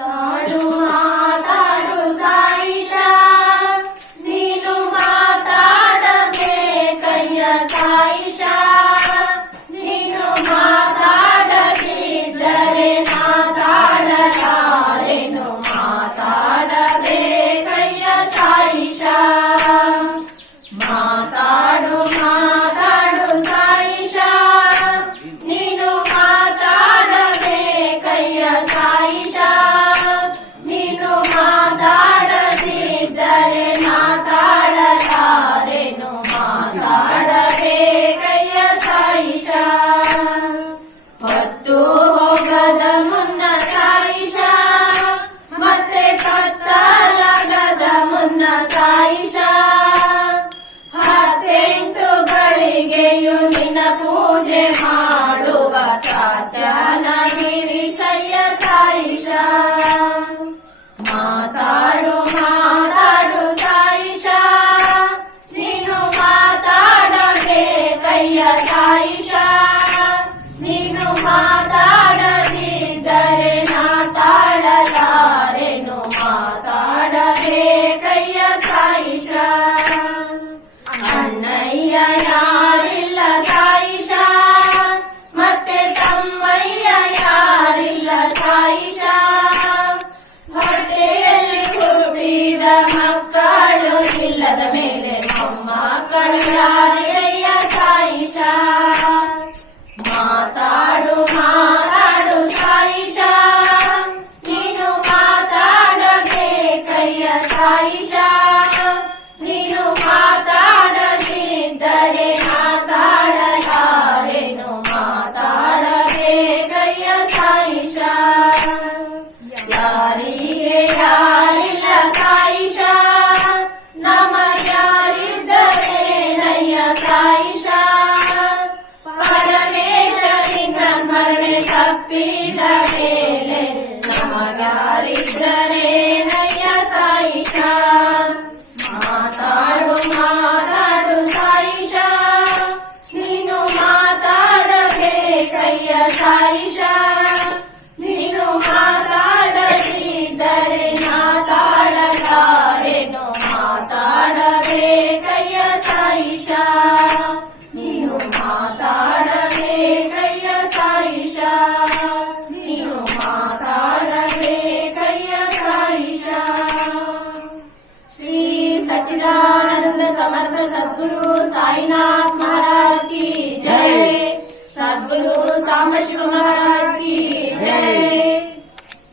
song. Mata. ಮಕ್ಕಳ ಸಾಯಿ ಶಾ ತಪ್ಪಿದ ಮೇಲೆ ನಮಗಾರಿದ್ದರೆ ನಯ್ಯ ಸಾಯಿಷ ಮಾತಾಡು ಮಾತಾಡು ಸಾಯಿಷ ನೀನು ಮಾತಾಡಬೇಕಯ್ಯ ಸಾಯಿಷ ನೀನು ಮಾತಾಡ సచ్చిదానంద సమర్థ సద్గురు సాయినాథ్ మహారాజ్ की जय सद्गुरु सांब शिव महाराज